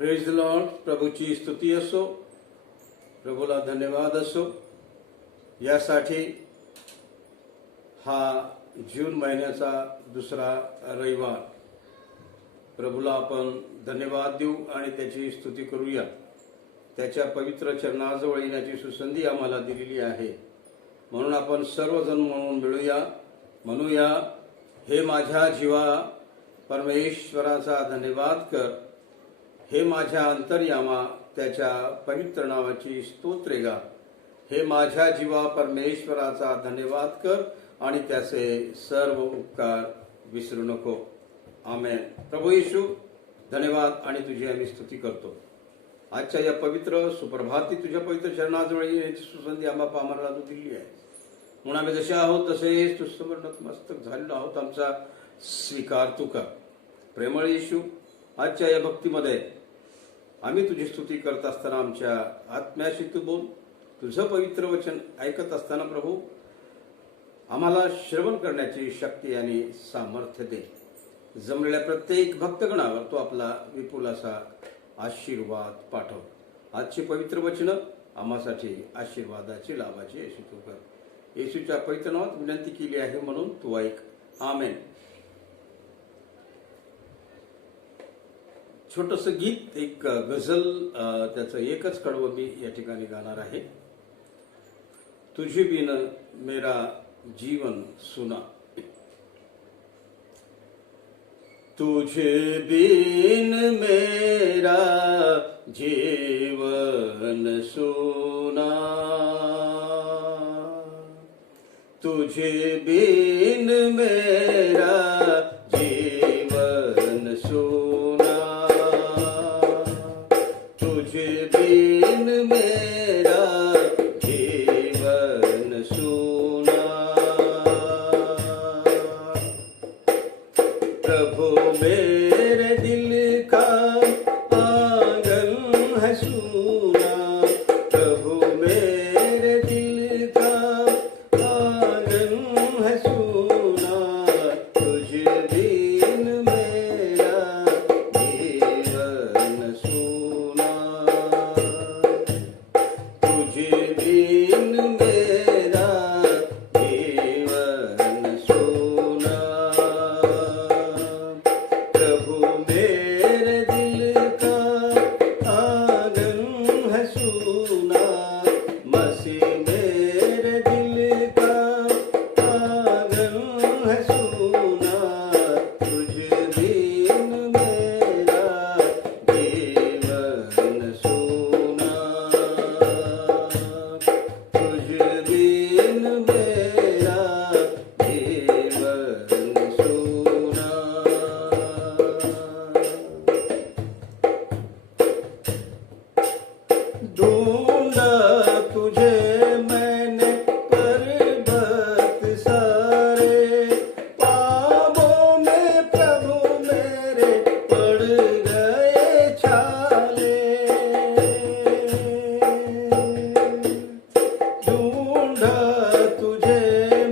Praise the Lord. प्रभूची स्तुती असो, प्रभूला धन्यवाद असो. यासाठी हा जून महिन्याचा दुसरा रविवार. प्रभूला आपण धन्यवाद देऊ आणि त्याची स्तुती करूया. त्याच्या पवित्र चरणाजवळ येण्याची सुसंधी आम्हाला दिलेली आहे. म्हणून आपण सर्वजण म्हणून म्हणूया, हे माझ्या जीवा परमेश्वराचा धन्यवाद कर. हे माझ्या अंतर्यामा त्याच्या पवित्र नावाची स्तोत्रे गा. हे माझ्या जीवा परमेश्वराचा धन्यवाद कर आणि त्याचे सर्व उपकार विसरू नको. आमेन. प्रभू येशू, धन्यवाद आणि तुझी आम्ही स्तुती करतो. आजच्या या पवित्र सुप्रभाती तुझ्या पवित्र चरणाजवळ येण्याची सुसंधी आम्हाला तू दिली आहे. म्हणून आम्ही जसे आहोत तसेच तुझ्यासमोर नतमस्तक झालेलो आहोत. आमचा स्वीकार तू कर. प्रेमळ येशू, आजच्या या भक्तीमध्ये आम्ही तुझी स्तुती करत असताना आमच्या आत्म्याशी तू बोल. तुझं पवित्र वचन ऐकत असताना प्रभू आम्हाला श्रवण करण्याची शक्ती आणि सामर्थ्य दे. जमलेल्या प्रत्येक भक्तगणावर तो आपला विपुल असा आशीर्वाद पाठव. आजची पवित्र वचनं आम्हासाठी आशीर्वादाची लाभाची अशी तू कर. येशूच्या पवित्र नावात विनंती केली आहे म्हणून तू ऐक. आमेन. छोटस गीत, एक गझल, त्याचं एकच कडवं मी या ठिकाणी गाणार आहे. तुझे बिन मेरा जीवन सुना. तुझे बिन मेरा जीवन सुना. तुझे बिन मेरा जीवन सुना. तुझे बिन मेरा जीवन सुना. प्रभु मेरे दिल का आंगन है सुना. प्रभु मेरे दिल का आंगन है सुना. तुझे बिन मेरा जीवन सुना. तुझे बिन मेरा जीवन सुना. प्रभु मेरे दिल का आंगन है सुना. मसीह मेरे दिल का आंगन है सुना. तुझे बिन मेरा जीवन सुना. तुझे बिन मेरा जीवन सुना. ढूंढा तुझे मैंने पर्वत सारे. पापों में प्रभु मेरे पड़ गए छाले. ढूंढा तुझे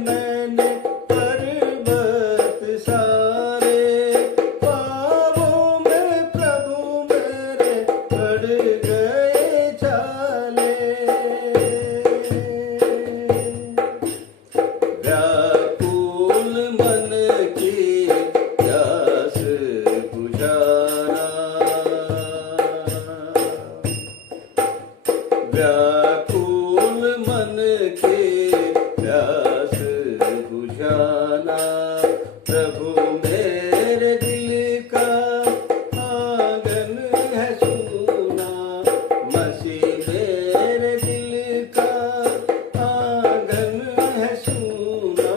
मैंने पर्वत सारे. पापों में प्रभु मेरे पड़ गए छाले. व्याकुल मन की प्यास बुझाना. व्याकुल मन की प्यास बुझाना. प्रभु मेरे दिल का आंगन है सुना. मसीह मेरे दिल का आंगन है सुना.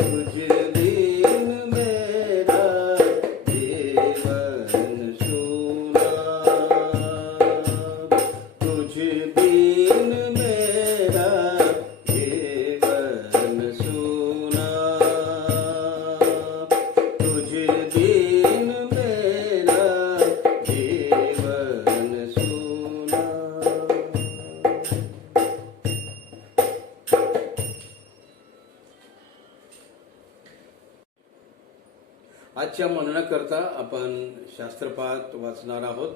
तुझे बिन मेरा जीवन सुना. तुझे बिन मेरा जीवन सुना. तुझे बिन मेरा जीवन सुना. आजच्या मननाकरता आपण शास्त्रपाठ वाचणार आहोत.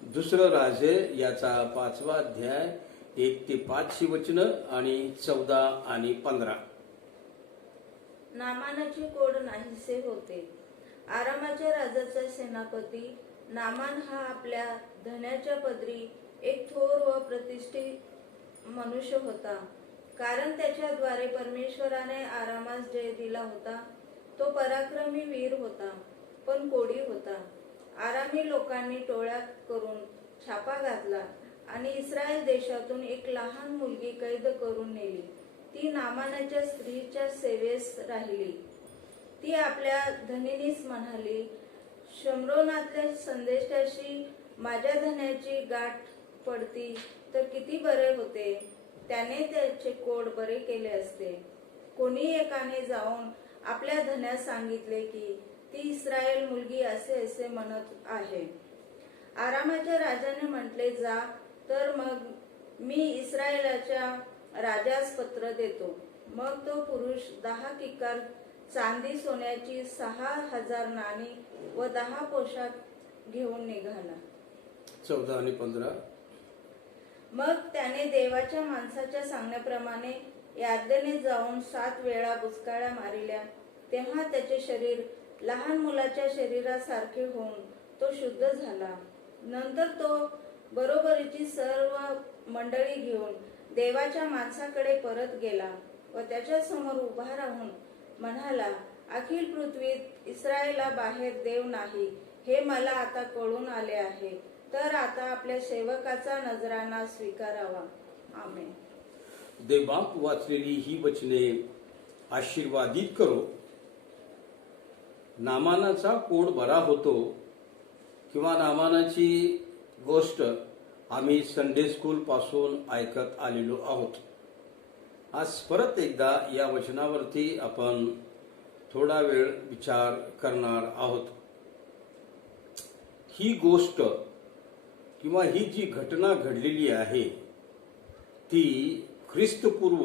दुसरं राजे याचा 5वा अध्याय 1 ते 5 ही वचनं आणि 14 आणि 15. नामानाचे कोड नाहीसे होते. आरामाच्या राजाचा सेनापती नामान हा आपल्या धन्याच्या पदरी एक थोर व प्रतिष्ठित मनुष्य होता, कारण त्याच्याद्वारे परमेश्वराने आरामास जय दिला होता. तो पराक्रमी वीर होता, पण कोडी होता. आरामी लोकांनी टोळ्या करून छापा घातला आणि इस्रायल देशातून एक लहान मुलगी कैद करून नेली. ती नामानाच्या स्त्रीच्या सेवेस राहिली. ती आपल्या धनिनीस म्हणाली, शम्रोनातल्या संदेशाशी माझ्या धन्याची गाठ पडती तर किती बरे होते. त्याने त्याचे कोड बरे केले असते. कोणी एकाने जाऊन आपल्या धन्यास सांगितले की ती इस्रायल मुलगी असे असे म्हणत आहे. आरामाच्या राजाने म्हटले, जा तर मग मी इस्रायलाच्या राजास पत्र देतो. मग तो पुरुष 10 किक्कार चांदी सोन्याची 6,000 नाणी व 10 पोशाख घेऊन निघाला. 14 आणि 15. मग त्याने देवाच्या माणसाच्या सांगण्याप्रमाणे यार्देने जाऊन 7 वेळा बुचकाळ्या मारिल्या. तेव्हा त्याचे शरीर लहान मुलाच्या शरीरासारखे होऊन तो शुद्ध झाला. नंतर तो बरोबरीची सर्व मंडळी घेऊन देवाच्या माणसाकडे परत गेला व त्याच्या समोर उभा राहून म्हणाला, अखिल पृथ्वीत इस्रायला बाहेर देव नाही हे मला आता कळून आले आहे. तर आता आपल्या सेवकाचा नजराणा स्वीकारावा. आमेन. देवबाप वाचलेली ही वचने आशीर्वादित करो. नामानाचा कोड बरा होतो किंवा नामानाची गोष्ट आम्ही संडे स्कूल पासून ऐकत आलेलो आहोत. आज परत एकदा या वचनावरती आपण थोडा वेळ विचार करणार आहोत. ही गोष्ट किंवा ही जी घटना घडलेली आहे ती ख्रिस्तपूर्व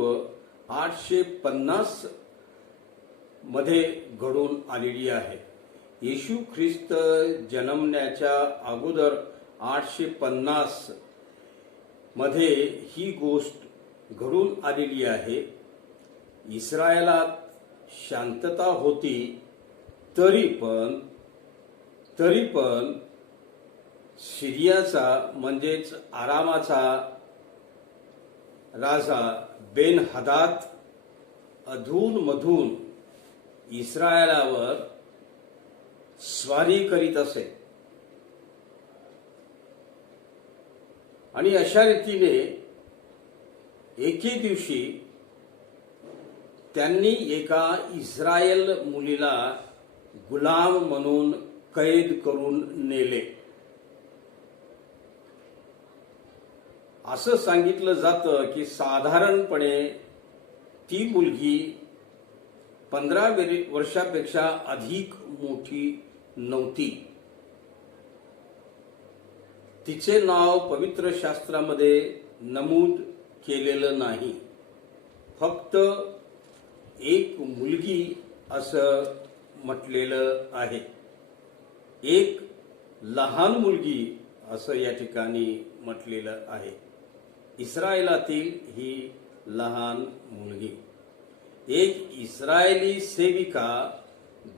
850 मध्ये घडून आलेली आहे. येशू ख्रिस्त जन्मण्याच्या अगोदर 850 मध्ये ही गोष्ट घडून आलेली आहे. इस्रायलात शांतता होती, तरी पण सिरियाचा म्हणजेच आरामाचा राजा बेन हदाद अधून मधून इस्रायलावर स्वारी करीत असे आणि अशा रीतीने एके दिवशी त्यांनी एका इस्रायल मुलीला गुलाम म्हणून कैद करून नेले. असं सांगितलं जातं की साधारणपणे ती मुलगी 15 वर्षापेक्षा अधिक मोठी नव्हती. तिचे नाव पवित्र शास्त्रामध्ये नमूद केलेलं नाही. फक्त एक मुलगी असं म्हटलेलं आहे. एक लहान मुलगी असं या ठिकाणी म्हटलेलं आहे. इस्रायलातील ही लहान मुलगी, एक इस्रायली सेविका,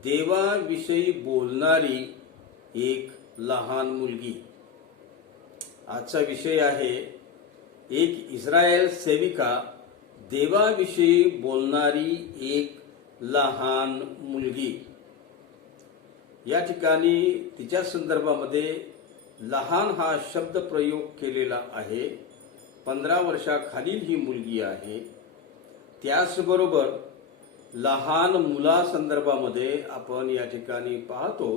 देवाविषयी बोलणारी एक लहान मुलगी. आजचा विषय आहे एक इस्रायल सेविका, देवाविषयी बोलणारी एक लहान मुलगी. या ठिकाणी तिच्या संदर्भामध्ये लहान हा शब्द प्रयोग केलेला आहे. 15 वर्षाखालील ही मुलगी आहे. त्याचबरोबर लहान मुला संदर्भामध्ये आपण या ठिकाणी पाहतो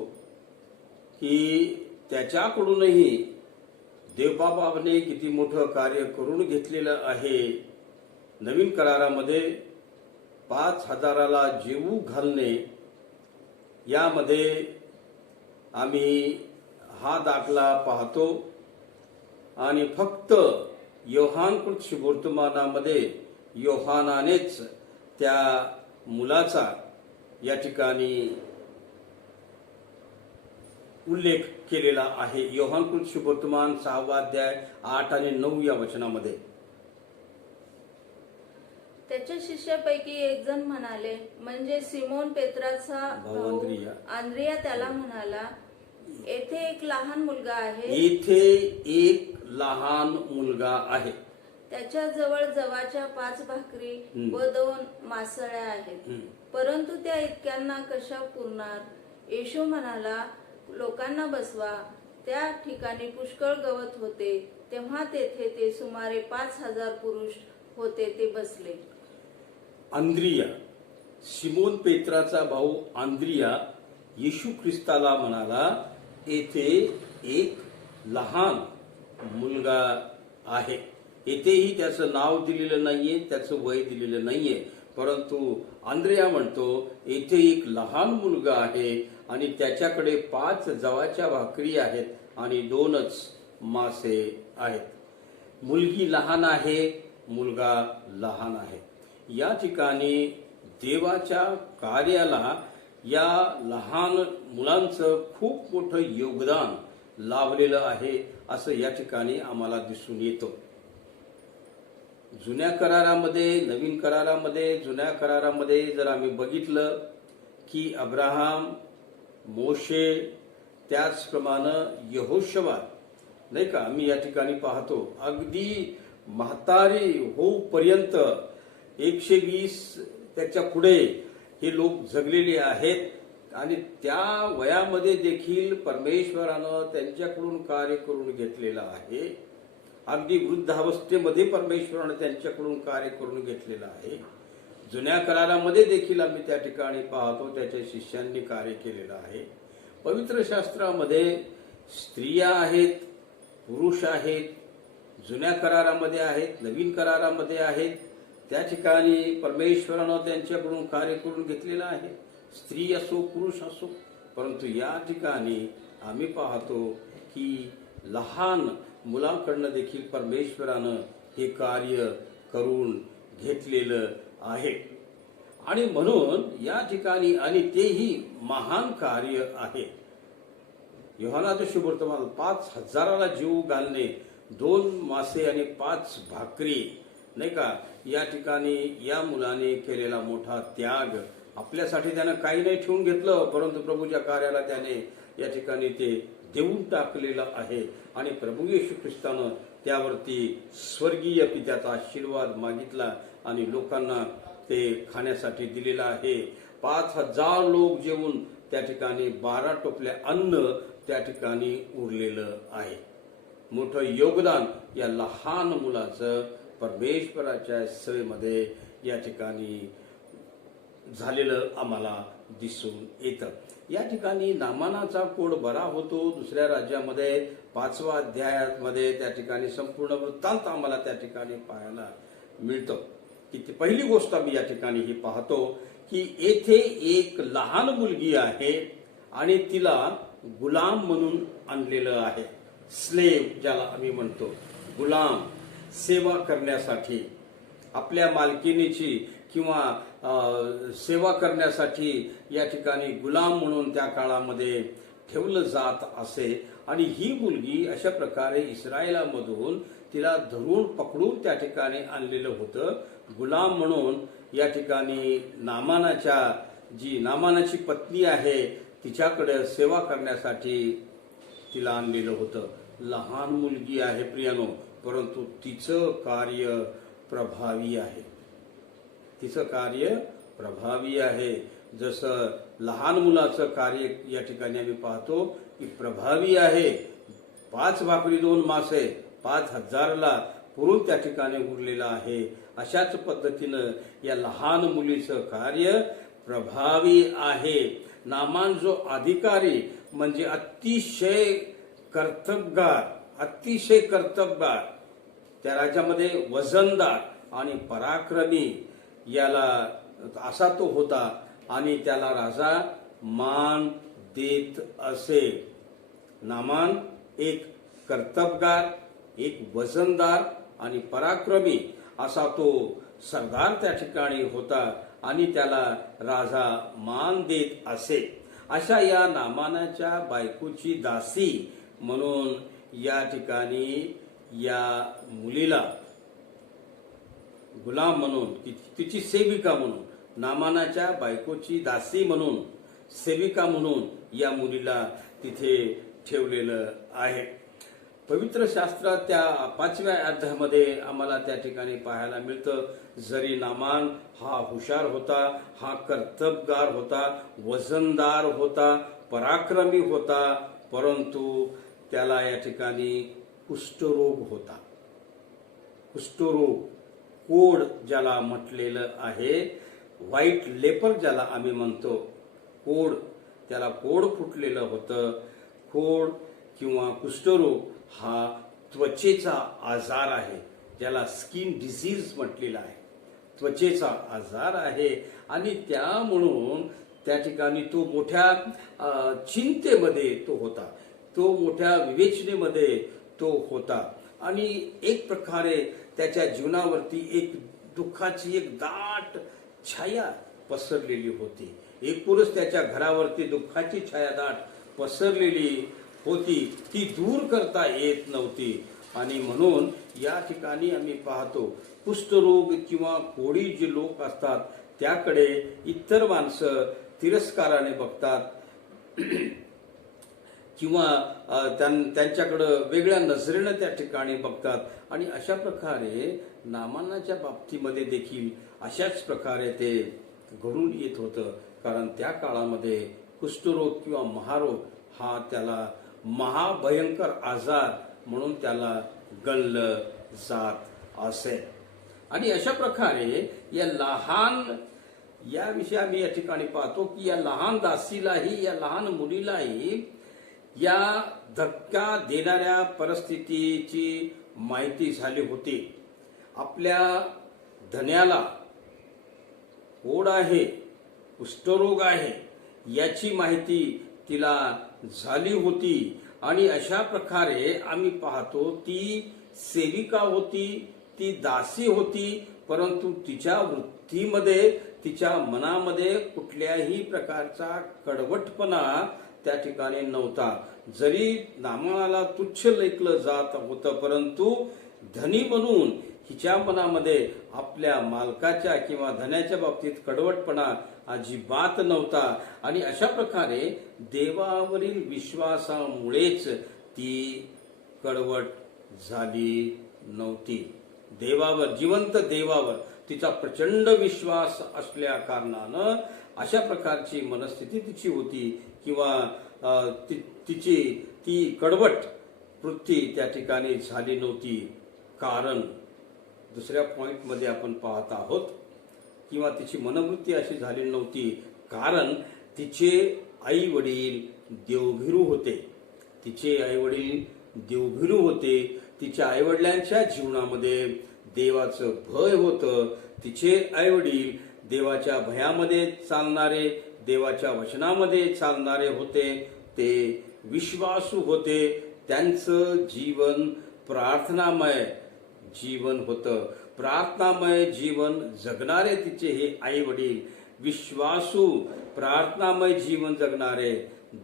की त्याच्याकडूनही देवबापाने किती मोठं कार्य करून घेतलेलं आहे. नवीन करारामध्ये 5,000ला जेवू घालणे यामध्ये आम्ही हा दाखला पाहतो आणि फक्त योहानकृत शुभवर्तमानामध्ये योहानानेच त्या मुलाचा या ठिकाणी उल्लेख केलेला आहे योहानकृत शुभवर्तमान 6वा अध्याय 8 आणि 9 या वचनामध्ये. त्याच्या शिष्यापैकी एक जण म्हणाले, म्हणजे सिमोन पेत्राचा भाऊ भाऊ आंद्रिया. आंद्रिया त्याला म्हणाला, येथे एक लहान मुलगा आहे, येथे एक लहान मुलगा आहे. त्याच्या जवळ जवाच्या 5 भाकरी व 2 मासळ्या आहेत, परंतु त्या इतक्यांना कशा पुरणार? येशू म्हणाला, लोकांना बसवा. त्या ठिकाणी पुष्कळ गवत होते. तेव्हा तेथे ते सुमारे 5,000 पुरुष होते ते बसले. आंद्रिया, सिमोन पेत्राचा भाऊ आंद्रिया येशू ख्रिस्ताला म्हणाला, येथे एक लहान मुलगा आहे. येथेही त्याचं नाव दिलेलं नाहीये, त्याचं वय दिलेलं नाहीये, परंतु आंद्रिया म्हणतो येथे एक लहान मुलगा आहे आणि त्याच्याकडे 5 जवाच्या भाकरी आहेत आणि 2च मासे आहेत. मुलगी लहान आहे, मुलगा लहान आहे. या ठिकाणी देवाच्या कार्याला या लहान मुलांचं खूप मोठं योगदान लाभलेलं आहे असं या ठिकाणी आम्हाला दिसून येतं. जुन्या करारामध्ये, नवीन करारामध्ये, जुन्या करारामध्ये जर आम्ही बघितलं की अब्राहम, मोशे, त्याचप्रमाणे यहोशवा, नाही का, आम्ही या ठिकाणी पाहतो अगदी म्हातारी होऊपर्यंत 120 त्याच्या पुढे हे लोक जगलेले आहेत आणि त्या वयामध्ये देखील परमेश्वरानं त्यांच्याकडून कार्य करून घेतलेलं आहे. अगदी वृद्धावस्थेमध्ये परमेश्वरानं त्यांच्याकडून कार्य करून घेतलेलं आहे. जुन्या करारामध्ये देखील आम्ही त्या ठिकाणी पाहतो त्याच्या शिष्यांनी कार्य केलेलं आहे. पवित्र शास्त्रामध्ये स्त्रिया आहेत, पुरुष आहेत, जुन्या करारामध्ये आहेत, नवीन करारामध्ये आहेत. त्या ठिकाणी परमेश्वरानं त्यांच्याकडून कार्य करून घेतलेलं आहे, स्त्री असो पुरुष असो. परंतु या ठिकाणी आम्ही पाहतो की लहान मुलांकडनं देखील परमेश्वरानं हे कार्य करून घेतलेलं आहे आणि म्हणून या ठिकाणी आणि तेही महान कार्य आहे. योहानाचं शुभवर्तमान 5,000ला जीव घालणे, 2 मासे आणि 5 भाकरी, नाही का, या ठिकाणी या मुलाने केलेला मोठा त्याग. आपल्यासाठी त्यानं काही नाही ठेवून घेतलं, परंतु प्रभूच्या कार्याला त्याने या ठिकाणी ते देऊन टाकलेलं आहे आणि प्रभू येशू ख्रिस्तानं त्यावरती स्वर्गीय पित्याचा आशीर्वाद मागितला आणि लोकांना ते खाण्यासाठी दिलेलं आहे. 5,000 लोक जेवून त्या ठिकाणी 12 टोपल्या अन्न त्या ठिकाणी उरलेलं आहे. मोठं योगदान या लहान मुलाचं परमेश्वराच्या सेवेमध्ये या ठिकाणी झालेलं आम्हाला दिसून येतं. या ठिकाणी नामानाचा कोड बरा होतो. दुसऱ्या राज्यामध्ये 5व्या अध्यायामध्ये त्या ठिकाणी संपूर्ण वृत्तांत आम्हाला त्या ठिकाणी पाहायला मिळतं. की ती पहिली गोष्ट आम्ही या ठिकाणी ही पाहतो की येथे एक लहान मुलगी आहे आणि तिला गुलाम म्हणून आणलेलं आहे. स्लेव ज्याला आम्ही म्हणतो, गुलाम, सेवा करण्यासाठी, आपल्या मालकीनीची किंवा सेवा करण्यासाठी या ठिकाणी गुलाम म्हणून त्या काळामध्ये ठेवलं जात असे. आणि ही मुलगी अशा प्रकारे इस्रायलामधून तिला धरून पकडून त्या ठिकाणी आणलेलं होतं गुलाम म्हणून. या ठिकाणी नामानाची पत्नी आहे तिच्याकडे सेवा करण्यासाठी तिला आणलेलं होतं. लहान मुलगी आहे प्रियानो, परंतु तिचं कार्य प्रभावी आहे. तिचं कार्य प्रभावी आहे. जसं लहान मुलाचं कार्य या ठिकाणी आम्ही पाहतो की प्रभावी आहे. 5 भाकरी 2 मासे 5,000ला पुरून त्या ठिकाणी उरलेलं आहे. अशाच पद्धतीनं या लहान मुलीचं कार्य प्रभावी आहे. नामान जो अधिकारी म्हणजे अतिशय कर्तबगार, त्या राज्यामध्ये वजनदार आणि पराक्रमी याला असा तो होता आणि त्याला राजा मान देत असे. नामान एक कर्तबगार, एक वजनदार आणि पराक्रमी असा तो सरदार त्या ठिकाणी होता आणि त्याला राजा मान देत असे. अशा या नामानाच्या बायकोची दासी म्हणून या ठिकाणी या मुलीला गुलाम म्हणून, तिची सेविका म्हणून, नामानाच्या बायकोची दासी म्हणून, सेविका म्हणून या मुलीला तिथे ठेवलेलं आहे. पवित्र शास्त्रात त्या 5व्या अध्यायामध्ये आम्हाला त्या ठिकाणी पाहायला मिळतं, जरी नामान हा हुशार होता, हा कर्तबगार होता, वजनदार होता, पराक्रमी होता, परंतु त्याला या ठिकाणी कुष्ठरोग होता. कुष्ठरोग, कोड ज्याला म्हटलेलं आहे, व्हाईट लेपर ज्याला आम्ही म्हणतो, कोड, त्याला कोड फुटलेलं होतं. कोड किंवा कुष्ठरोग हा त्वचेचा आजार आहे, ज्याला स्किन डिसीज म्हटलेला आहे. त्वचेचा आजार आहे आणि त्यामुळं त्या ठिकाणी तो मोठ्या चिंतेमध्ये तो होता, तो मोठ्या विवेचनेमध्ये तो होता आणि एक प्रकारे त्याच्या जीवनावरती एक दुःखाची एक दाट छाया पसरलेली होती. एकूणच त्याच्या घरावरती दुःखाची छाया दाट पसरलेली होती, ती दूर करता येत नव्हती. आणि म्हणून या ठिकाणी आम्ही पाहतो, कुष्ठरोग किंवा कोडी जे लोक असतात त्याकडे इतर माणसं तिरस्काराने बघतात किंवा त्यांच्याकडं वेगळ्या नजरेनं त्या ठिकाणी बघतात. आणि अशा प्रकारे नामानाच्या बाबतीमध्ये देखील अशाच प्रकारे ते घडून येत होतं, कारण त्या काळामध्ये कुष्ठरोग किंवा महारोग हा त्याला महाभयंकर आजार म्हणून त्याला गणलं जात असे. आणि अशा प्रकारे या लहान, याविषयी आम्ही या ठिकाणी पाहतो की या लहान दासीलाही, या लहान मुलीलाही या धक्का देणाऱ्या परिस्थितीची माहिती झाली होती. आपल्या धन्याला कोड आहे, कुष्ठरोग आहे, याची माहिती तिला झाली होती. आणि अशा प्रकारे आम्ही पाहतो, ती सेविका होती, ती दासी होती, परंतु तिच्या वृत्तीमध्ये, तिच्या मनामध्ये कुठल्याही प्रकारचा कडवटपणा त्या ठिकाणी नव्हता. जरी नामाला तुच्छ लेखलं जात होतं, परंतु धनी म्हणून हिच्या मनामध्ये आपल्या मालकाच्या किंवा धन्याच्या बाबतीत कडवटपणा अजिबात नव्हता. आणि अशा प्रकारे देवावरील विश्वासामुळेच ती कडवट झाली नव्हती. देवावर, जिवंत देवावर तिचा प्रचंड विश्वास असल्या कारणानं अशा प्रकारची मनस्थिती तिची होती किंवा तिची ती कडवट वृत्ती त्या ठिकाणी झाली नव्हती. कारण दुसऱ्या पॉइंटमध्ये आपण पाहत आहोत, किंवा तिची मनोवृत्ती अशी झाली नव्हती कारण तिचे आई वडील देवभिरू होते. तिचे आई वडील देवभिरू होते. तिच्या आई वडिलांच्या जीवनामध्ये देवाचं भय होतं. तिचे आई वडील देवाच्या भयामध्ये चालणारे, देवाच्या वचनामध्ये चालणारे होते. ते विश्वासू होते. त्यांचं जीवन प्रार्थनामय जीवन होतं. प्रार्थनामय जीवन जगणारे तिचे हे आई वडील, विश्वासू प्रार्थनामय जीवन जगणारे,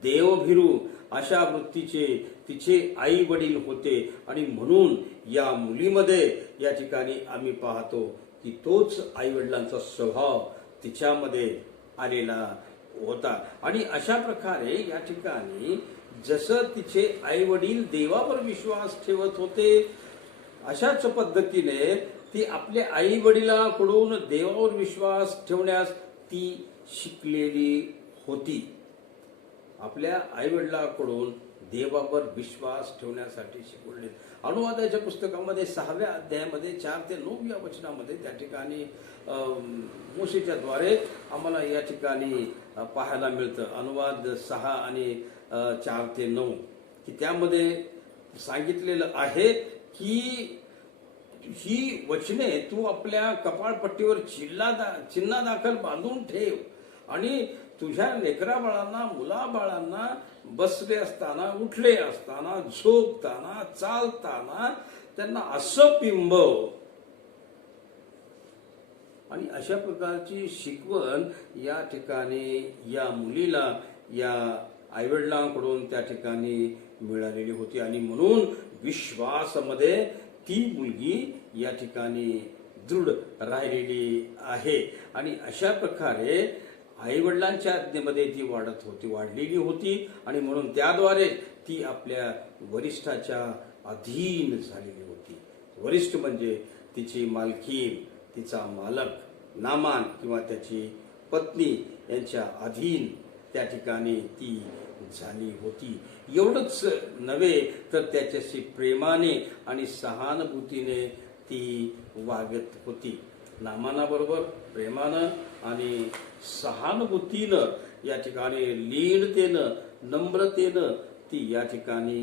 देवभिरू अशा वृत्तीचे तिचे आई वडील होते. आणि म्हणून या मुलीमध्ये या ठिकाणी आम्ही पाहतो की तोच आई वडिलांचा स्वभाव तिच्यामध्ये आलेला होता. आणि अशा प्रकारे या ठिकाणी जसं तिचे आई वडील देवावर विश्वास ठेवत होते, अशाच पद्धतीने ती आपल्या आई वडिलांकडून देवावर विश्वास ठेवण्यास ती शिकलेली होती. आपल्या आई वडिलांकडून देवावर विश्वास ठेवण्यासाठी शिकवले. अनुवादाच्या पुस्तकामध्ये 6व्या अध्यायामध्ये 4 ते 9 या वचनामध्ये त्या ठिकाणी मोशेच्या द्वारे आम्हाला या ठिकाणी पाहायला मिळतं. अनुवाद 6 आणि 4 ते 9 की त्यामध्ये सांगितलेलं आहे की ही वचने तू आपल्या कपाळपट्टीवर चिन्हा दाखल बांधून ठेव आणि तुझ्या लेकरा बाळांना, मुला बाळांना बसले असताना, उठले असताना, झोपताना, चालताना त्यांना असं पिंबव. आणि अशा प्रकारची शिकवण या ठिकाणी या मुलीला या आईवडिलांकडून त्या ठिकाणी मिळालेली होती आणि म्हणून विश्वासामध्ये ती मुलगी या ठिकाणी दृढ राहिलेली आहे. आणि अशा प्रकारे आईवडिलांच्या आज्ञेमध्ये ती वाढलेली होती आणि म्हणून त्याद्वारे ती आपल्या वरिष्ठाच्या अधीन झालेली होती. वरिष्ठ म्हणजे तिची मालकीन, तिचा मालक नामान किंवा त्याची पत्नी यांच्या अधीन त्या ठिकाणी ती झाली होती. एवढंच नव्हे तर त्याच्याशी प्रेमाने आणि सहानुभूतीने ती वागत होती. नामानाबरोबर प्रेमानं आणि सहानुभूतीनं या ठिकाणी लीनतेनं नम्रतेनं ती या ठिकाणी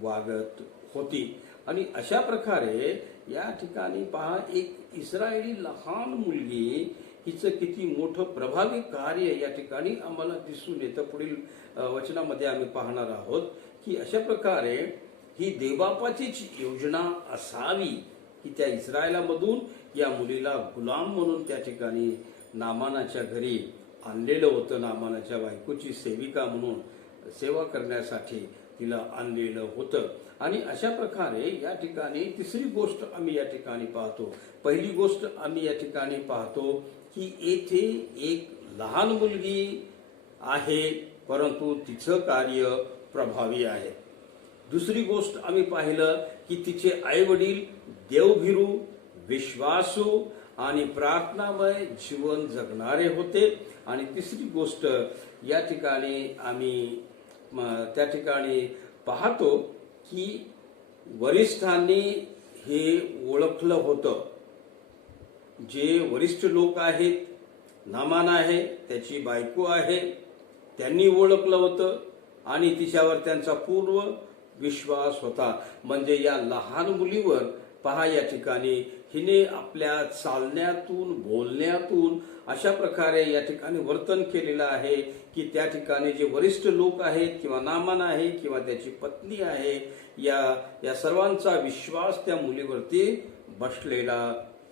वागत होती. आणि अशा प्रकारे या ठिकाणी पहा, एक इस्रायली लहान मुलगी हिचं किती मोठं प्रभावी कार्य या ठिकाणी आम्हाला दिसून येतं. पुढील वचनामध्ये आम्ही पाहणार आहोत की अशा प्रकारे ही देवबापाचीच योजना असावी की त्या इस्रायलामधून या मुलीला गुलाम म्हणून त्या ठिकाणी नामानाच्या घरी आणलेलं होतं. नामानाच्या बायकोची सेविका म्हणून सेवा करण्यासाठी तिला आणलेलं होतं. आणि अशा प्रकारे या ठिकाणी तिसरी गोष्ट आम्ही या ठिकाणी पाहतो. पहिली गोष्ट आम्ही या ठिकाणी पाहतो की येथे एक लहान मुलगी आहे परंतु तिचं कार्य प्रभावी आहे. दुसरी गोष्ट आम्ही पाहिलं की तिचे आई वडील देवभिरू, विश्वासू आणि प्रार्थनामय जीवन जगणारे होते. आणि तिसरी गोष्ट या ठिकाणी आम्ही त्या ठिकाणी पाहतो की वरिष्ठांनी हे ओळखलं होतं. जे वरिष्ठ लोक आहेत, नामान आहे, त्याची बायको आहे, त्यांनी ओळखलं होतं आणि तिच्यावर त्यांचा पूर्ण विश्वास होता. म्हणजे या लहान मुलीवर पहा, या ठिकाणी हिने आपल्या चालण्यातून बोलण्यातून अशा प्रकारे या ठिकाणी वर्तन केलेलं आहे की त्या ठिकाणी जे वरिष्ठ लोक आहेत किंवा नामान आहे किंवा त्याची पत्नी आहे, या सर्वांचा विश्वास त्या मुलीवरती बसलेला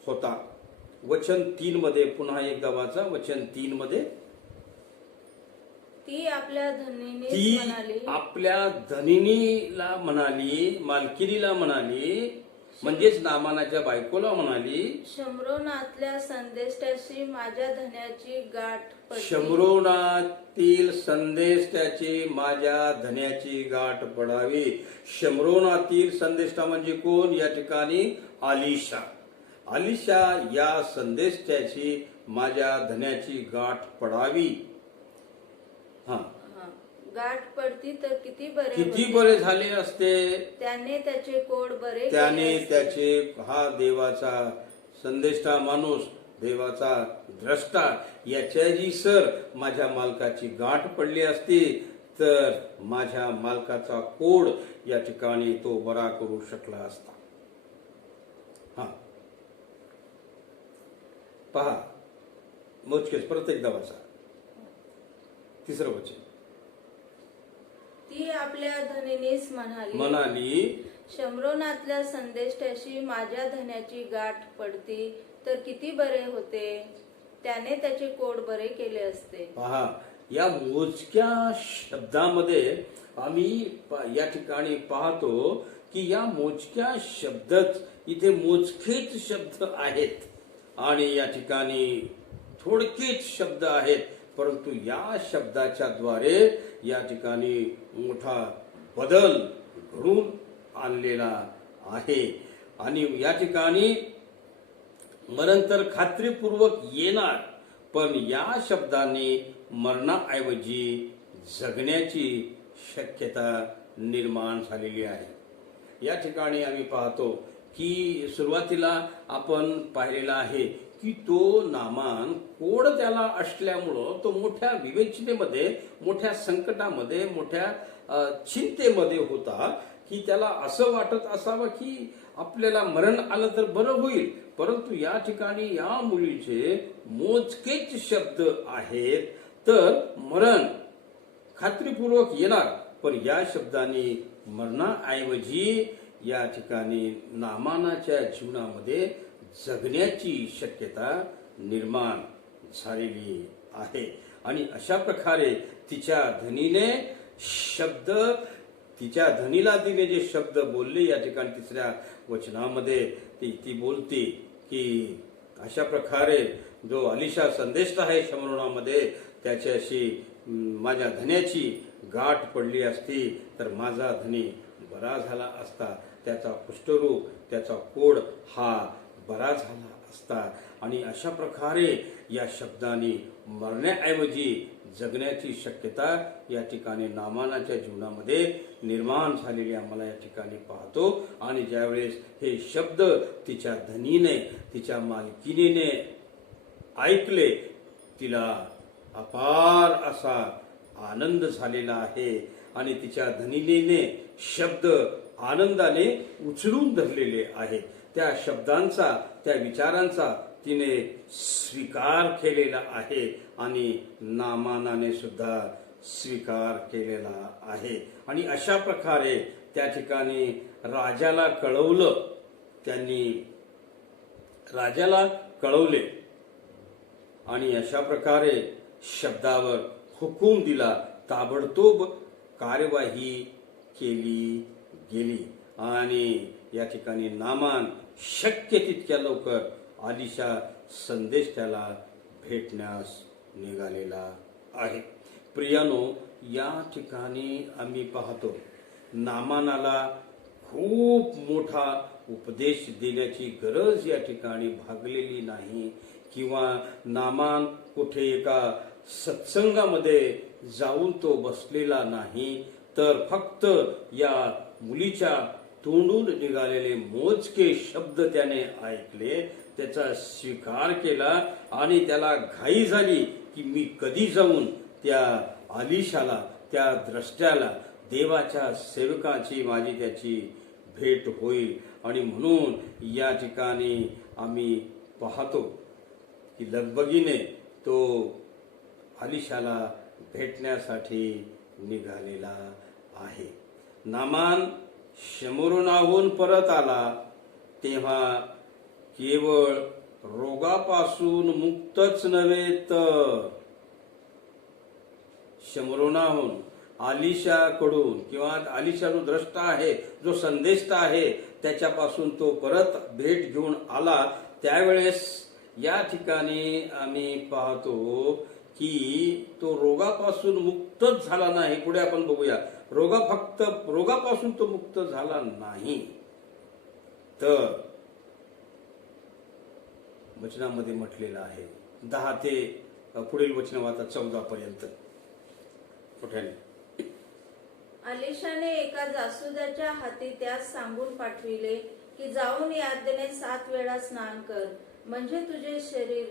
होता. वचन 3 मध्ये पुन्हा एकदा वाचा. वचन 3 मध्ये ती आपल्या धनीने ती म्हणाली, आपल्या धनिनीला म्हणाली, मालकिनीला म्हणाली, म्हणजेच नामानाच्या बायकोला म्हणाली, शम्रोनातल्या संदेष्टाशी माझ्या धन्याची गाठ पडली. शम्रोनातील संदेष्टाची माझ्या धन्याची गाठ पडावी. शम्रोनातील संदेष्टा म्हणजे कोण? या ठिकाणी अलिशा. अलिशा या संदेष्टाची माझ्या धन्याची गाठ पडावी. हा, गाठ पडती तर किती बरे किती होते. बरे झाले असते. त्याने त्याचे कोड बरे त्याने केले असते. त्याचे हा देवाचा संदेष्टा माणूस, देवाचा द्रष्टा, याच्याची सर माझ्या मालकाची गाठ पडली असती तर माझ्या मालकाचा कोड या ठिकाणी तो बरा करू शकला असता. हा पहा, मोजकेच परत एकदा वाचा. तिसरं वचन. ती आपल्या धनीनेस म्हणाली, शम्रोनातल्या संदेष्टाशी माझ्या धन्याची गाठ पडती तर किती बरे होते. त्याने त्याचे कोड बरे केले असते. पहा, या मोजक्या शब्दामध्ये आम्ही या ठिकाणी पाहतो की या मोजक्या शब्दच इथे मोजकेच शब्द आहेत आणि या ठिकाणी थोडकेच शब्द आहेत, परंतु या शब्दाच्या द्वारे या ठिकाणी मोठा बदल घडून आणलेला आहे. आणि या ठिकाणी मरण तर खात्रीपूर्वक येणार, पण या शब्दाने मरणाऐवजी जगण्याची शक्यता निर्माण झालेली आहे. या ठिकाणी आम्ही पाहतो की सुरुवातीला आपण पाहिलेला आहे की तो नामान कोड त्याला असल्यामुळं तो मोठ्या विवेचनेमध्ये, मोठ्या संकटामध्ये, मोठ्या चिंतेमध्ये होता की त्याला असं वाटत असावं की आपल्याला मरण आलं तर बरं होईल. परंतु या ठिकाणी या मुलीचे मोजकेच शब्द आहेत, तर मरण खात्रीपूर्वक येणार, पण या शब्दाने मरणाऐवजी या ठिकाणी नामानाच्या जीवनामध्ये जगण्याची शक्यता निर्माण झालेली आहे. आणि अशा प्रकारे तिच्या धनीने शब्द, तिच्या धनीला तिने जे शब्द बोलले, या ठिकाणी 3ऱ्या वचनामध्ये ती बोलते की अशा प्रकारे जो अलिशा संदेष्टा आहे शमरोनामध्ये, त्याच्याशी माझ्या धन्याची गाठ पडली असती तर माझा धनी बरा झाला असता, त्याचा कुष्ठरोग, त्याचा कोड हा बरा झाला असता. आणि अशा प्रकारे या शब्दाने मरण्याऐवजी जगण्याची शक्यता या ठिकाणी नामानाच्या जीवनामध्ये निर्माण झालेली आम्हाला या ठिकाणी पाहतो. आणि ज्यावेळेस हे शब्द तिच्या धनीने, तिच्या मालकिनीने ऐकले, तिला अपार असा आनंद झालेला आहे. आणि तिच्या धनीने शब्द आनंदाने उचलून धरलेले आहे. त्या शब्दांचा, त्या विचारांचा तिने स्वीकार केलेला आहे आणि नामानाने सुद्धा स्वीकार केलेला आहे. आणि अशा प्रकारे त्या ठिकाणी राजाला कळवलं, त्यांनी राजाला कळवले आणि अशा प्रकारे शब्दावर हुकूम दिला. ताबडतोब कार्यवाही केली गेली आणि या ठिकाणी नामान शक्य तितक्या लवकर अलिशा संदेष्टाला भेटण्यास निघालेला आहे. प्रियानो, या ठिकाणी आम्ही पाहतो नामानाला खूप मोठा उपदेश देण्याची गरज या ठिकाणी भागलेली नाही, किंवा नामान कुठे एका सत्संगामध्ये जाऊन तो बसलेला नाही, तर फक्त या मुलीच्या तोंडून निघालेले मोजके शब्द त्याने ऐकले, त्याचा स्वीकार केला आणि त्याला घाई झाली की मी कधी जाऊन त्या अलिशाला, त्या द्रष्ट्याला, देवाच्या सेवकाची माझी त्याची भेट होईल. आणि म्हणून या ठिकाणी आम्ही पाहतो की लगबगीने तो अलिशाला भेटण्यासाठी निघालेला आहे. नामान शमरोनाहून परत आला तेव्हा केवळ रोगापासून मुक्तच नव्हे, तर शमरोनाहून, अलिशाकडून, किंवा अलिशा जो द्रष्टा आहे, जो संदेष्टा आहे, त्याच्यापासून तो परत भेट घेऊन आला. त्यावेळेस या ठिकाणी आम्ही पाहतो की तो रोगापासून मुक्तच झाला नाही. पुढे आपण बघूया, रोगापासून तो मुक्त झाला नाही, तर वचनामध्ये म्हटलेलं आहे 10 ते पुढील वचन वाचा 14 पर्यंत. अलिशाने एका जासुदाच्या हाती त्यास सांगून पाठविले की जाऊन यार्देने 7 वेळा स्नान कर, म्हणजे तुझे शरीर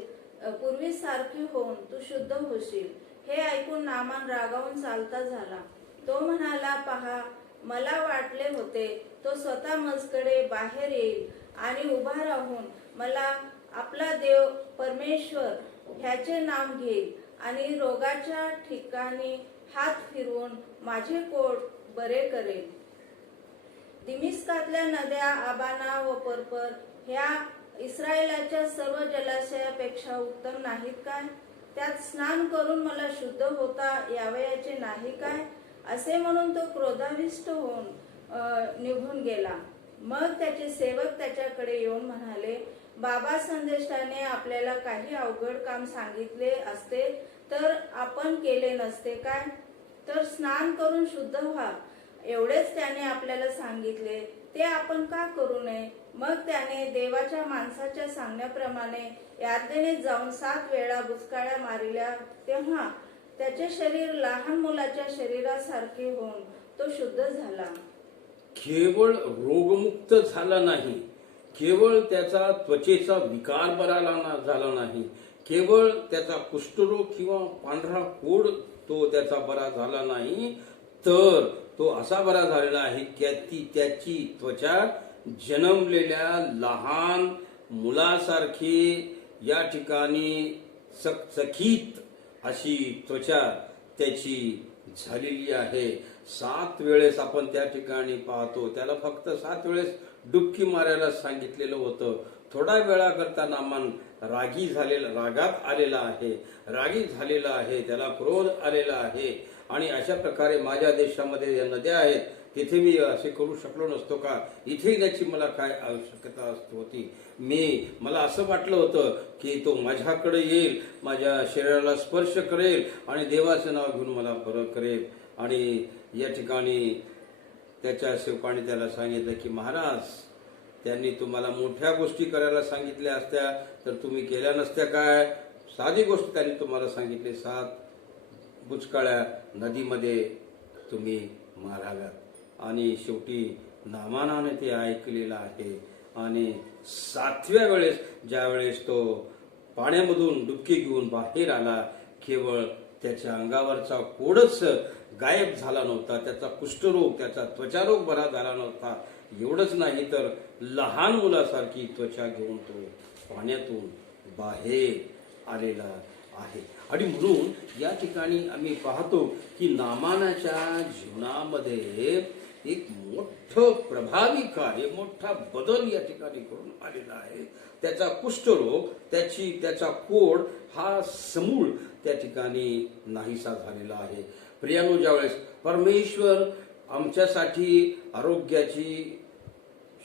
पूर्वीसारखे होऊन तू शुद्ध होशील. हे ऐकून नामान रागावून चालता झाला. तो म्हणाला, पहा, मला वाटले होते तो स्वतः मजकडे बाहेर येईल आणि उभा राहून मला आपला देव परमेश्वर ह्याचे नाम घेईल आणि रोगाच्या ठिकाणी हात फिरवून माझे कोट बरे करेल. दिमिस्कातल्या नद्या आबाना व पर्पर ह्या इस्रायलाच्या सर्व जलाशयापेक्षा उत्तम नाहीत काय? त्यात स्नान करून मला शुद्ध होता यावयाचे नाही काय? असे म्हणून तो क्रोधाविष्ट होऊन निघून गेला. मग त्याचे सेवक त्याच्याकडे येऊन म्हणाले, बाबा संदेष्टाने आपल्याला काही अवघड काम सांगितले असते तर आपण केले नसते काय? तर स्नान करून शुद्ध व्हा एवढेच त्याने आपल्याला सांगितले, ते आपण का करू नये? मग त्याने देवाच्या माणसाच्या सांगण्याप्रमाणे यार्देने जाऊन 7 वेळा बुचकाळ्या मारिल्या. तेव्हा त्याचे शरीर लहान मुलाच्या शरीरासारखे होऊन तो शुद्ध झाला. केवळ रोगमुक्त झाला नाही, केवळ त्याचा त्वचेचा विकार बरा झाला नाही, केवळ त्याचा कुष्ठरोग किंवा पांढरा कोड तो त्याचा बरा झाला नाही, तर तो असा बरा झालेला आहे की त्याची त्वचा जन्मलेल्या लहान मुलासारखी या ठिकाणी चकचकीत अशी त्वचा त्याची झालेली आहे. 7 वेळेस आपण त्या ठिकाणी पाहतो. त्याला फक्त 7 वेळेस डुबकी मारायला सांगितलेलं होतं. थोडा वेळाकरता नामान रागात आलेला आहे, रागीत झालेला आहे, त्याला क्रोध आलेला आहे. आणि अशा प्रकारे माझ्या देशामध्ये या नद्या आहेत, तिथे मी असे करू शकलो नसतो का? इथे येण्याची मला काय आवश्यकता होती? मला असं वाटलं होतं की तो माझ्याकडे येईल, माझ्या शरीराला स्पर्श करेल आणि देवाचं नाव घेऊन मला बरं करेल. आणि या ठिकाणी त्याच्या सेवकाने त्याला सांगितलं की महाराज, त्यांनी तुम्हाला मोठ्या गोष्टी करायला सांगितल्या असत्या तर तुम्ही केल्या नसत्या काय? साधी गोष्ट त्यांनी तुम्हाला सांगितली, 7 बुचकाळ्या नदीमध्ये तुम्ही माराव्यात. आणि शेवटी नामानाने ते ऐकलेलं आहे. आणि 7व्या वेळेस ज्या वेळेस तो पाण्यामधून डुबकी घेऊन बाहेर आला, केवळ त्याच्या अंगावरचा कोडच गायब झाला नव्हता, त्याचा कुष्ठरोग, त्याचा त्वचारोग बरा झाला नव्हता. एवढंच नाही तर लहान मुलासारखी त्वचा घेऊन तो पाण्यातून बाहेर आलेला आहे. आणि म्हणून या ठिकाणी आम्ही पाहतो की नामानाच्या जीवनामध्ये एक मोठं प्रभावी कार्य, मोठा बदल या ठिकाणी करून आलेला आहे. त्याचा कुष्ठरोग, त्याचा कोड हा समूळ त्या ठिकाणी नाहीसा झालेला आहे. प्रियानो, ज्यावेळेस परमेश्वर आमच्यासाठी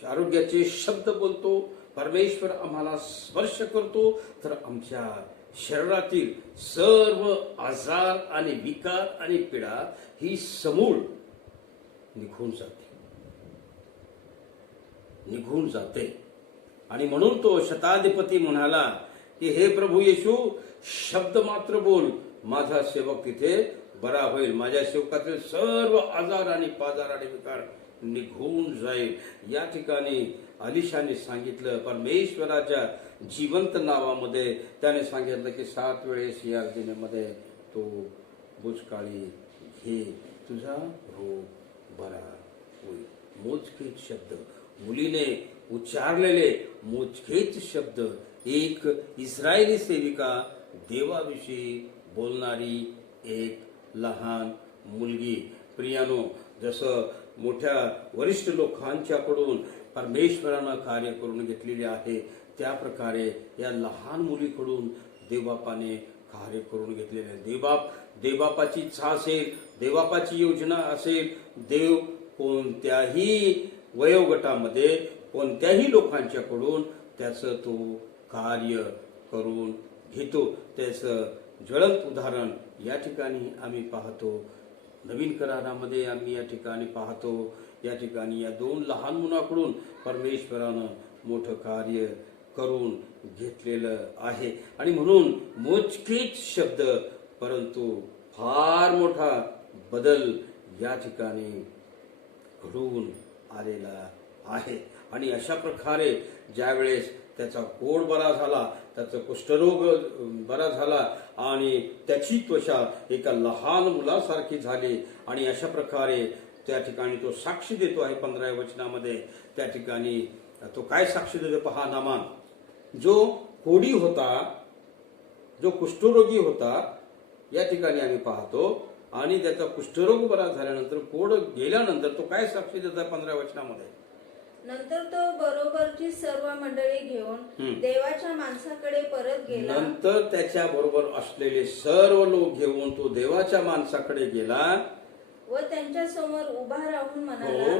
आरोग्याचे शब्द बोलतो, परमेश्वर आम्हाला स्पर्श करतो, तर आमच्या शरीरातील सर्व आजार आणि विकार आणि पीडा ही समूळ निघून जाते. आणि म्हणून तो शताधिपती म्हणाला की हे प्रभू येशू, शब्द मात्र बोल, माझा सेवक तिथे बरा होईल, माझ्या सेवकातील सर्व आजार आणि पाजार आणि विकार निघून जाईल. या ठिकाणी अलिशाने सांगितलं, परमेश्वराच्या जिवंत नावामध्ये त्याने सांगितलं की 7 वेळेस या दिनेमध्ये तो बुचकाळी घे, तुझा रोग बरा होईल. मोजकेच शब्द, मुलीने उच्चारलेले मोजकेच शब्द, एक इस्रायली सेविका, देवाविषयी बोलणारी एक लहान मुलगी. प्रियानो, जसं मोठ्या वरिष्ठ लोकांच्याकडून परमेश्वरानं कार्य करून घेतलेले आहे, त्या प्रकारे या लहान मुलीकडून देवबापाने कार्य करून घेतलेले आहे. देवबापाची इच्छा असेल, देवबापाची योजना असेल, देव कोणत्याही वयोगटामध्ये कोणत्याही लोकांच्याकडून त्याचं तो कार्य करून घेतो. त्याचं ज्वलंत उदाहरण या ठिकाणी आम्ही पाहतो. नवीन करारामध्ये आम्ही या ठिकाणी पाहतो, या ठिकाणी या 2 लहान मुलाकडून परमेश्वरानं मोठं कार्य करून घेतलेलं आहे. आणि म्हणून मोजकेच शब्द, परंतु फार मोठा बदल या ठिकाणी घडून आलेला आहे. आणि अशा प्रकारे ज्यावेळेस त्याचा कोड बरा झाला, त्याचा कुष्ठरोग बरा झाला आणि त्याची त्वचा एका लहान मुलासारखी झाली. आणि अशा प्रकारे त्या ठिकाणी तो साक्षी देतो आहे 15व्या वचनामध्ये. त्या ठिकाणी तो काय साक्षी देतो पहा. नामान जो कोडी होता, जो कुष्ठरोगी होता, या ठिकाणी आम्ही पाहतो. आणि त्याचा कुष्ठरोग बरा झाल्यानंतर, कोड गेल्यानंतर तो काय साक्षी देतो 15व्या वचनामध्ये. नंतर तो बरोबरची सर्व मंडळी घेऊन देवाच्या माणसाकडे परत गेला. नंतर त्याच्या बरोबर असलेले सर्व लोक घेऊन तो देवाच्या माणसाकडे गेला व त्यांच्या समोर उभा राहून म्हणाला,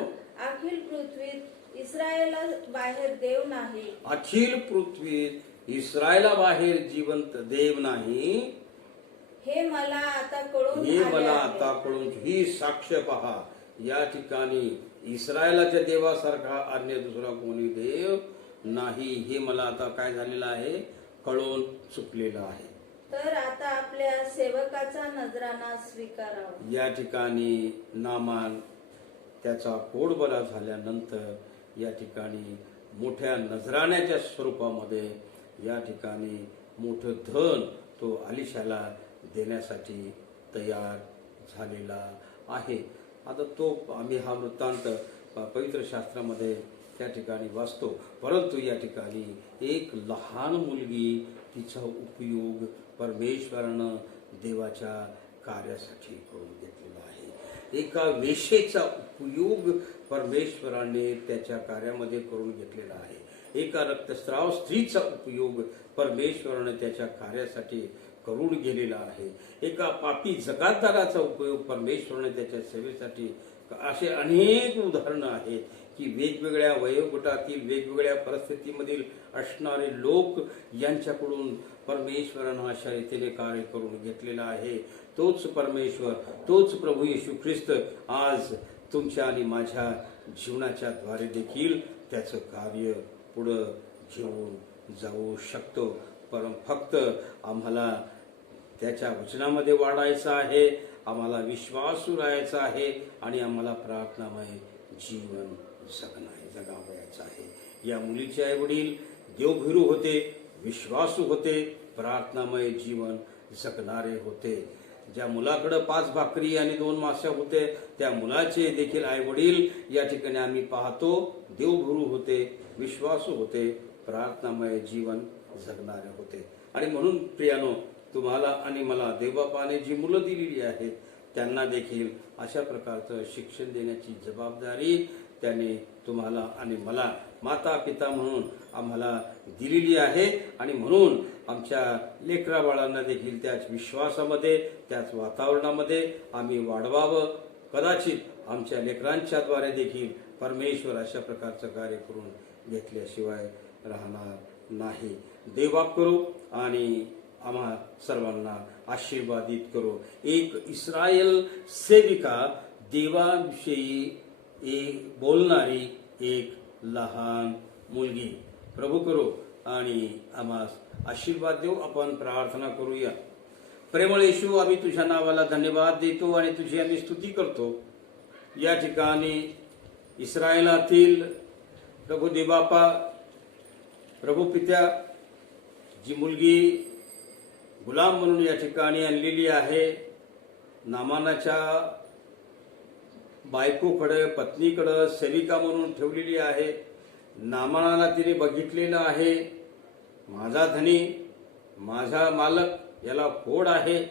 अखिल पृथ्वीत इस्रायला बाहेर देव नाही. अखिल पृथ्वीत इस्रायला बाहेर जिवंत देव नाही, हे मला आता कळून ही साक्ष पहा. या ठिकाणी इस्रायलाच्या देवासारखा अन्य दुसरा कोणी देव नाही, हे मला आता काय झालेलं आहे, कळून चुकलेलं आहे. तर आता आपल्या सेवकाचा नजराणा स्वीकारावा. या ठिकाणी नामान त्याचा कोड बरा झाल्यानंतर या ठिकाणी मोठ्या नजराण्याच्या स्वरूपामध्ये या ठिकाणी मोठं धन तो अलिशाला देण्यासाठी तयार झालेला आहे. आता तो आम्ही हा वृत्तांत पवित्र शास्त्रामध्ये त्या ठिकाणी वाचतो. परंतु या ठिकाणी एक लहान मुलगी, तिचा उपयोग परमेश्वरानं देवाच्या कार्यासाठी करून घेतलेला आहे. एका वेश्येचा उपयोग परमेश्वराने त्याच्या कार्यामध्ये करून घेतलेला आहे. एका रक्तस्राव स्त्रीचा उपयोग परमेश्वराने त्याच्या कार्यासाठी करून गेलेला आहे. एका पापी जगातदाराचा उपयोग परमेश्वराने त्याच्या सेवेसाठी. असे अनेक उदाहरणं आहेत की वेगवेगळ्या वयोगटातील वेगवेगळ्या परिस्थितीमधील असणारे लोक यांच्याकडून परमेश्वरानं अशा रीतीने कार्य करून घेतलेलं आहे. तोच परमेश्वर, तोच प्रभू येशू ख्रिस्त आज तुमच्या आणि माझ्या जीवनाच्या द्वारे देखील त्याचं कार्य पुढं घेऊन जाऊ शकतो. पण फक्त आम्हाला त्याच्या वचनामध्ये वाढायचं आहे, आम्हाला विश्वासू राहायचा आहे आणि आम्हाला प्रार्थनामय जीवन जगावयाचं आहे. या मुलीचे आई वडील देवभीरू होते, विश्वासू होते, प्रार्थनामय जीवन जगणारे होते. ज्या मुलाकडे 5 भाकरी आणि 2 मासे होते त्या मुलाचे देखील आई वडील या ठिकाणी आम्ही पाहतो देवभीरू होते, विश्वासू होते, प्रार्थनामय जीवन जगणारे होते. आणि म्हणून प्रियानो, तुम्हाला आणि मला देवबापाने जी मुलं दिलेली आहेत त्यांना देखील अशा प्रकारचं शिक्षण देण्याची जबाबदारी त्याने तुम्हाला आणि मला माता पिता म्हणून आम्हाला दिलेली आहे. आणि म्हणून आमच्या लेकरा बाळांना देखील त्याच विश्वासामध्ये त्याच वातावरणामध्ये आम्ही वाढवावं. कदाचित आमच्या लेकरांच्या द्वारे देखील परमेश्वर अशा प्रकारचं कार्य करून घेतल्याशिवाय राहणार नाही. देवबाप करू आणि आम्हा सर्वांना आशीर्वादित करो. एक इस्रायल सेविका देवाविषयी बोलणारी एक लहान मुलगी. प्रभू करो आणि आम्हास आशीर्वाद देऊ. आपण प्रार्थना करूया. प्रेमळ येशू, आम्ही तुझ्या नावाला धन्यवाद देतो आणि तुझी आम्ही स्तुती करतो. या ठिकाणी इस्रायलातील प्रभू देवबापा, प्रभू पित्या, जी मुलगी गुलाम म्हणून या ठिकाणी आणलेली आहे, नामानाच्या बायकोकडे, पत्नीकडे सेविका म्हणून ठेवलेली आहे. नामानाला तिने बघितलेलं आहे, माझा धनी, माझा मालक याला फोड आहे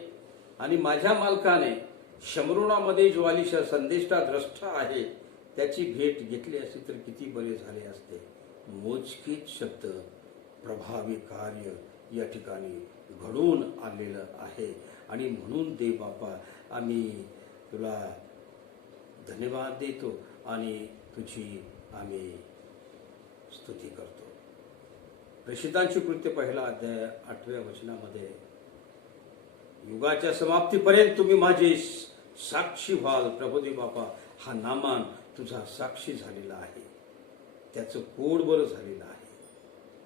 आणि माझ्या मालकाने शमरोणामध्ये ज्वालीचा संदेष्टा द्रष्ट आहे त्याची भेट घेतली असती तर किती बरे झाले असते. मोजकीच शब्द, प्रभावी कार्य या ठिकाणी घडून आलेलं आहे. आणि म्हणून देव बापा, आम्ही तुला धन्यवाद देतो आणि तुझी आम्ही स्तुती करतो. प्रेषितांची कृत्य 1 अध्याय 8व्या वचनामध्ये, युगाच्या समाप्तीपर्यंत तुम्ही माझे साक्षी व्हाल. प्रभुदेव बापा, हा नामान तुझा साक्षी झालेला आहे, त्याचं कोड बरं झालेलं आहे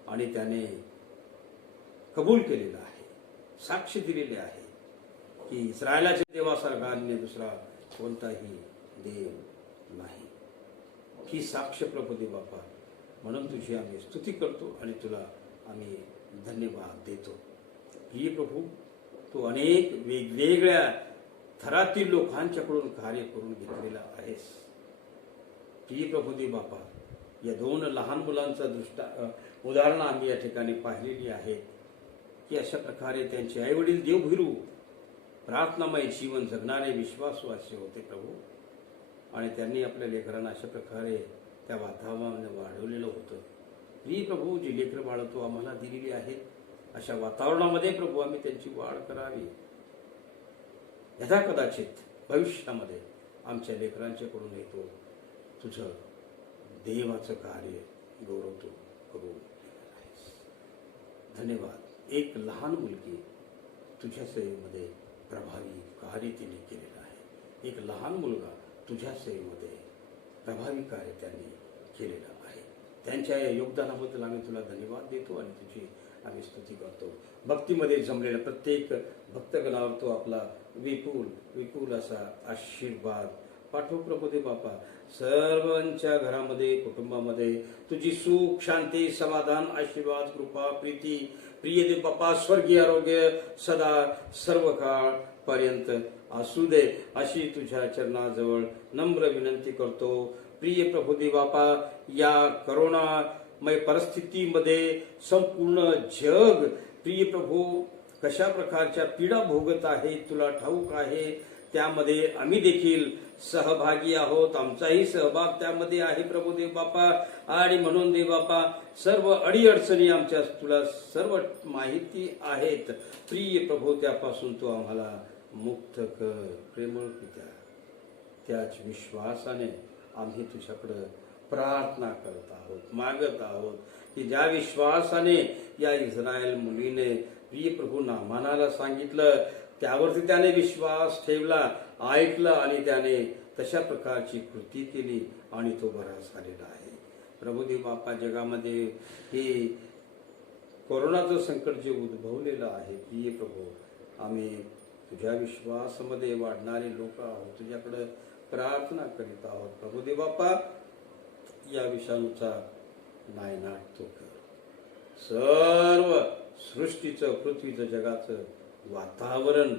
आणि त्याने कबूल केलेलं आहे, साक्ष दिलेले आहे की इस्रायलाच्या देवासारखा अन्य दुसरा कोणताही देव नाही. ही साक्ष प्रभुदेव बापा, म्हणून तुझी आम्ही स्तुती करतो आणि तुला आम्ही धन्यवाद देतो. प्रिय प्रभू, तू अनेक वेगवेगळ्या थरातील लोकांच्याकडून कार्य करून घेतलेला आहेस. प्रिय प्रभुदेव बापा, या 2 लहान मुलांचा उदाहरणं आम्ही या ठिकाणी पाहिलेली आहेत की अशा प्रकारे त्यांचे आई वडील देवभीरू प्रार्थनामय जीवन जगणारे विश्वासू असे होते प्रभू. आणि त्यांनी आपल्या लेकरांना अशा प्रकारे त्या वातावरणाने वाढवलेलं होतं. प्रिय प्रभू, जी लेकरं बाळं तू आम्हाला दिलेली आहेत अशा वातावरणामध्ये प्रभू आम्ही त्यांची वाढ करावी. यथा कदाचित भविष्यामध्ये आमच्या लेकरांच्याकडून येतो तुझं देवाचं कार्य गौरव तू करू. धन्यवाद. एक लहान मुलगी तुझ्या सेवेमध्ये प्रभावी कार्य तिने केलेलं आहे. एक लहान मुलगा तुझ्या सेवेमध्ये प्रभावी कार्य त्यांनी केलेलं आहे. त्यांच्या या योगदानाबद्दल आम्ही तुला धन्यवाद देतो आणि तुझी आम्ही स्तुती करतो. भक्तीमध्ये जमलेल्या प्रत्येक भक्तगणावर तो आपला विपुल विपुल असा आशीर्वाद पाठव प्रभुदेव बापा. सर्वांच्या घरामध्ये, कुटुंबामध्ये तुझी सुख, शांती, समाधान, आशीर्वाद, कृपा, प्रीती, प्रिय देव बापा, स्वर्गीय आरोग्य सदा सर्व काळ पर्यंत असू दे अशी तुझ्या चरणाजवळ नम्र विनंती करतो. प्रिय प्रभुदेव बापा, या करोनामय परिस्थितीमध्ये संपूर्ण जग प्रिय प्रभू कशा प्रकारच्या पीडा भोगत आहे तुला ठाऊक आहे. त्यामध्ये आम्ही देखील सहभागी आहोत. आमचाही सहभाग त्यामध्ये आहे प्रभू देव बापा. आणि म्हणून देव बापा सर्व अडीअडचणी आमच्या तुला सर्व माहिती आहेत. प्रिय प्रभू, त्यापासून तू आम्हाला मुक्त कर. प्रेमळ पित्या, त्याच विश्वासाने आम्ही तुझ्याकडे प्रार्थना करत आहोत, मागत आहोत की ज्या विश्वासाने या इस्रायल मुलीने प्रिय प्रभू नामानाला सांगितलं, त्यावरती त्याने विश्वास ठेवला, ऐकलं आणि त्याने तशा प्रकारची कृती केली आणि तो बरा झालेला आहे. प्रभुदेव बाप्पा, जगामध्ये हे कोरोनाचं संकट जे उद्भवलेलं आहे, प्रिय प्रभू, आम्ही तुझ्या विश्वासामध्ये वाढणारे लोक आहोत, तुझ्याकडे प्रार्थना करीत आहोत. प्रभुदेव बाप्पा, या विषाणूचा नायनाट तो कर. सर्व सृष्टीचं, पृथ्वीचं, जगाचं वातावरण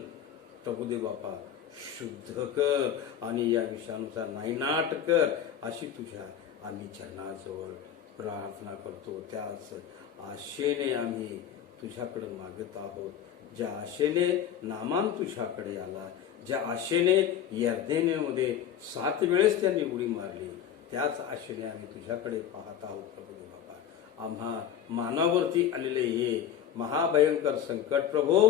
प्रभुदेव बाप्पा शुद्ध कर आणि या विषाणूचा नायनाट कर, अशी तुझ्या आम्ही चरणाजवळ प्रार्थना करतो. त्याच आशेने आम्ही तुझ्याकडे मागत आहोत. ज्या आशेने नामान तुझ्याकडे आला, ज्या आशेने यर्देनेमध्ये 7 वेळेस त्यांनी उडी मारली, त्याच आशेने आम्ही तुझ्याकडे पाहत आहोत. प्रभू बाबा, आम्हा मानावरती आलेले हे महाभयंकर संकट प्रभू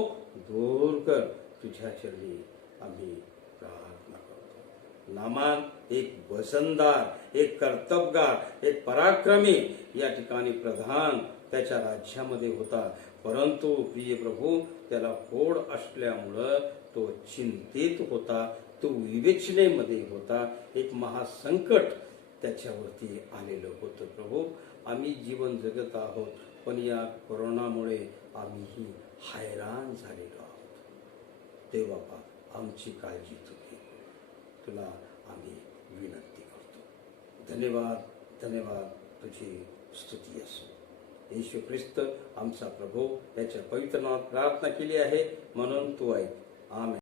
दूर कर. तुझ्या चरणी आम्ही प्रार्थना करतो. नामान एक वसंतदार, एक कर्तबगार, एक पराक्रमी या ठिकाणी प्रधान त्याच्या राज्यामध्ये होता. परंतु प्रिय प्रभू, त्याला फोड असल्यामुळं तो चिंतित होता, तो विवेचनेमध्ये होता. एक महासंकट त्याच्यावरती आलेलं होतं. प्रभू, आम्ही जीवन जगत आहोत, पण या कोरोनामुळे आम्हीही हैराण झालेलो आहोत. देव बापा, आमची काळजी तू घे, तुला आम्ही विनंती करतो. धन्यवाद, धन्यवाद, तुझी स्तुती असो. येशू ख्रिस्त आमचा प्रभू, याच्या पवित्र नावात प्रार्थना केली आहे, म्हणून तू ऐक. आमेन.